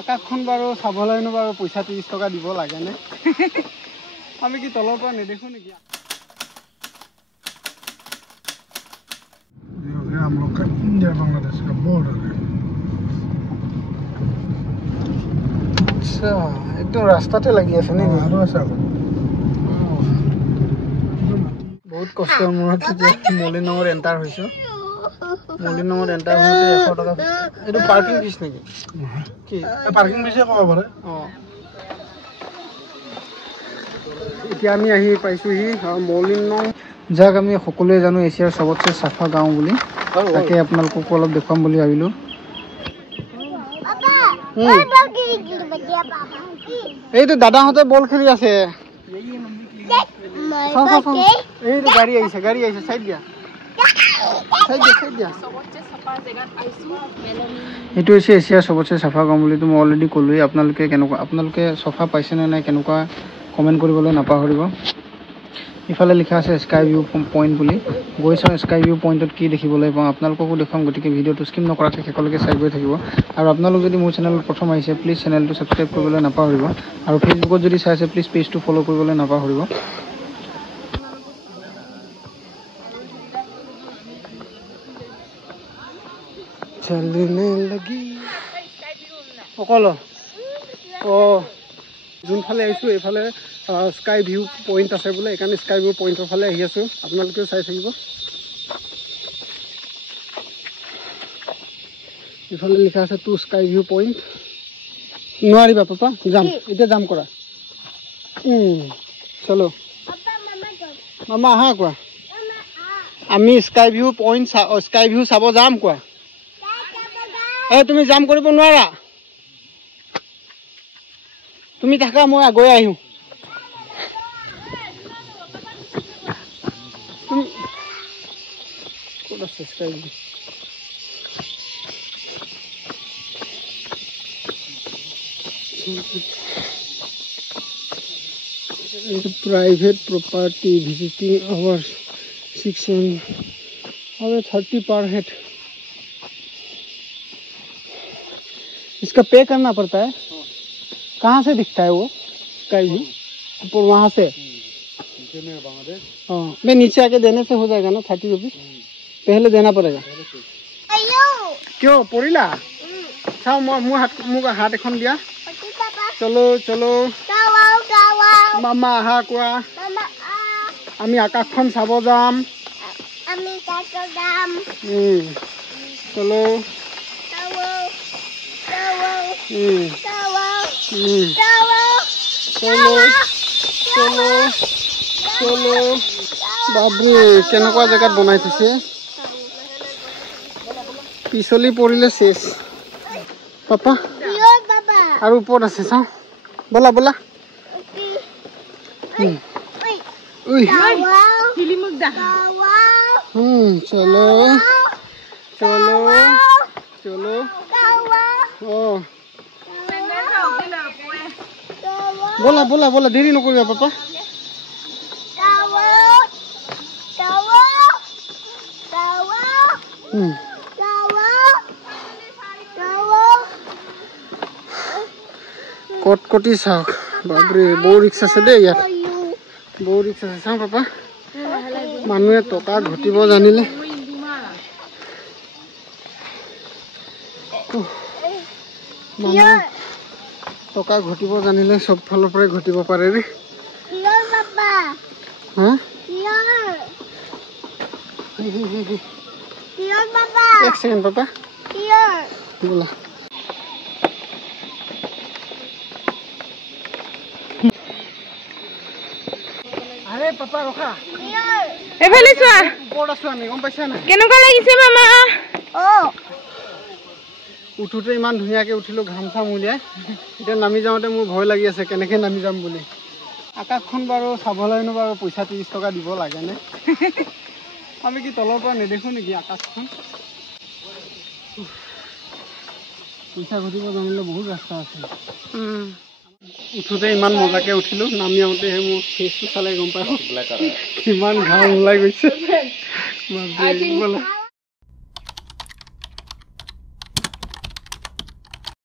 আকাশখন বাৰু চাবলৈনো বাৰু পইচা 30 টকা দিব লাগে নে আমি কি তলৰ পৰা নেদেখো নেকি हम लोग का इंडिया बांग्लादेश का बॉर्डर है अच्छा एकदम रास्ताते লাগি আছে নে আৰু আছে বহুত কষ্টৰ মূৰত মলিনগৰ এন্টাৰ হৈছো মলিনগৰ এন্টাৰ হওঁতে 100 টকা এটো পাৰ্কিং ফিস নেকি কি পাৰ্কিং ফিসে কব পাৰে এতিয়া আমি আহি পাইছোহি মলিনগৰ যাক আমি সকলোৱে জানো এছিয়াৰ সবতছে সাফা গাঁও বুলি তাকে আপোনালোকক অলপ দেখাম বুলি ভাবিলো এইটো দাদাহঁতে বল খেলি আছে এইটো গাড়ী আহিছে সাইড দিয়া এইটো হৈছে এছিয়াৰ সবতছে সাফা গাঁও বুলি মই অলৰেডি ক'লোৱেই আপোনালোকে সফা পাইছে নে নাই কেনেকুৱা কমেন্ট কৰিবলৈ নাপাহৰিব ইফালে লিখা আছে স্কাই ভিউ পইণ্ট বুলি গৈ চাওঁ স্কাই ভিউ পইণ্টত কি দেখিবলৈ পাওঁ আপোনালোককো দেখাম গতিকে ভিডিঅ'টো স্কিপ নকৰাকৈ শেষলৈকে চাই গৈ থাকিব আৰু আপোনালোক যদি মোৰ চেনেলত প্ৰথম আহিছে প্লিজ চেনেলটো ছাবস্ক্ৰাইব কৰিবলৈ নাপাহৰিব আৰু ফেচবুকত যদি চাই আছে প্লিজ পেজটো ফ'ল' কৰিবলৈ নাপাহৰিব চলনে লাগি অকল যোনফালে আহিছোঁ এইফালে স্কাই ভিউ পইণ্ট আছে বোলে এইকাৰণে স্কাই ভিউ পইণ্টৰ ফালে আহি আছোঁ আপোনালোকেও চাই থাকিব ইফালে লিখা আছে টু স্কাই ভিউ পইণ্ট নোৱাৰিবা পাপা যাম এতিয়া যাম কৰা চলো মামা আহা কোৱা আমি sky view point sky view চাব যাম কোৱা তুমি যাম কৰিব নোৱাৰা তুমি থাকা মই গৈ আহিম ক'ত আছে sky view private property visiting hours 630 पर हेड इसका पे करना पड़ता है कहाँ से दिखता है वो स्काई व्यू ऊपर वहाँ से हाँ मैं नीचे आके देने से हो जाएगा ना 30 रुपीज पहले देना पड़ेगा क्यों परिला चाओ मुझे हाथ एखन दिया चलो चलो मामा आहा कोआ आमी आकाशखन चाब जाम चलो चलो चलो बाबरे केनेকুৱা জায়গাত বনাই থৈছে পিছলি পৰিলে শেষ পাপা আৰু ওপৰত আছে চাও बोला बोला चलो चलो चलो बोला बोला बोला देरी नकरिबा पापा कटकटी चाওক बाबरे बहु रिक्स আছে দে ইয়াত বহু ৰিক্স আছে চাওঁ পাপা মানুহে টকা ঘটিব জানিলে মানুহে টকা ঘটিব জানিলে সব ফালৰ পৰা ঘটিব পাৰে ৰে হা एक सेकंड पापा बोला अरे पापा रखा एफाले चुआ ऊपर आছো আমি গম পাইছা না কেনেকুৱা লাগিছে মামা উঠোতে ইমান ধুনিয়াকে উঠিলো ঘাম চাম উলিয়াই এতিয়া নামি যাওঁতে মোৰ ভয় লাগি আছে কেনেকে নামি যাম বুলি আকাশখন বাৰু চাবলৈনো বাৰু পইচা 30 টকা দিব লাগে নে আমি কি তলৰ পৰা নেদেখো নেকি আকাশখন পইচা ঘটিব জানিলে বহুত ৰাস্তা আছে উঠোতে ইমান মজাকে উঠিলো নামি আহোতে মোৰ ফেচটো চালে গম পাই কিমান ঘাম ওলাই গৈছে